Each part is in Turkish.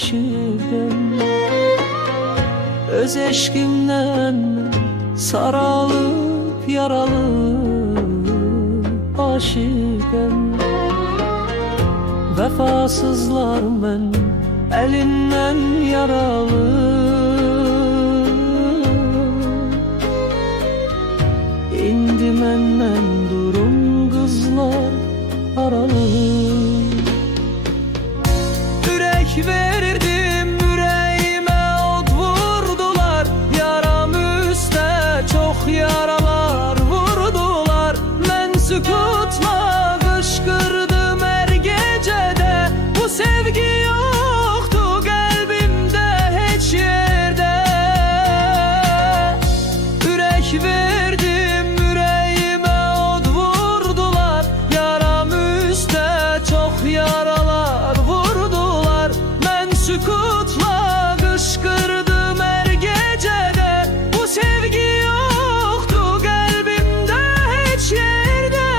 aşığım. Öz eşkimden saralıp yaralı aşığım. Vefasızlar men elinden yaralı. İndi menden durum kızlar aralı. Yürek verdim yüreğime ot vurdular. Yaram üste çok yaralar vurdular. Men sükutla kışkırdım her gecede. Bu sevgi yoktu kalbimde hiç yerde. Yürek verdim yüreğime ot vurdular. Yaram üste çok yaralar vurdular. Men sükutla kışkırdım her gecede. Bu sevgi yoktu kalbimde hiç yerde.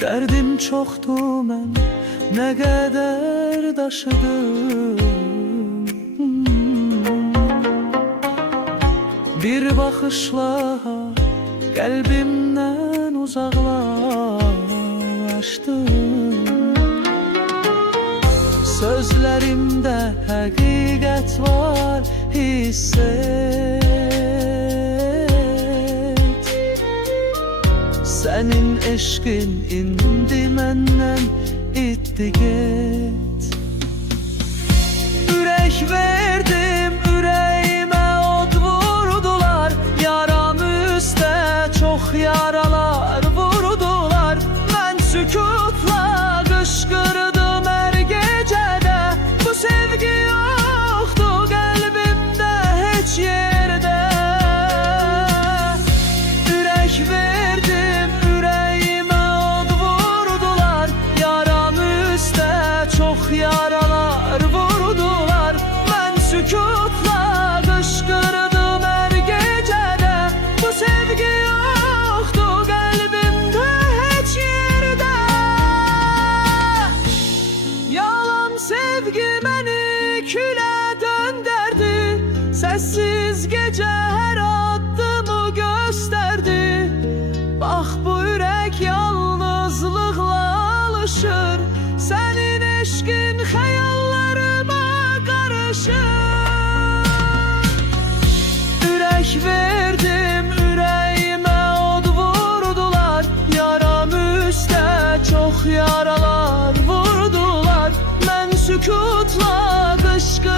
Derdim çoktu men ne kadar daşıdım. Bir bakışla kalbimden uzaklaştım. Sözlerimde hakikat var hisset. Senin eşkin indi menden itti get. Yürek verdim yüreğime ot vurdular. Yaram üste çok yaralar vurdular. Ben sükutla kışkırdım her gecede. Bu sevgi yoktu kalbimde hiç yerde. Yürek verdim yüreğime ot vurdular. Yaram üste çok yaralar vurdular. Ben sükutla kışkırdım her gecede. Bu sevgi yoktu kalbimde hiç yerde. Yalan sevgi beni küle döndürdü. Sessiz gece her adımı gösterdi. Bak bu yürek yalnızlıkla alışır. Senin eşkin hayallarıma karışır. Yürek verdim yüreğime ot vurdular. Yaram üste çok yaralar vurdular. Ben sükutla kışkırdım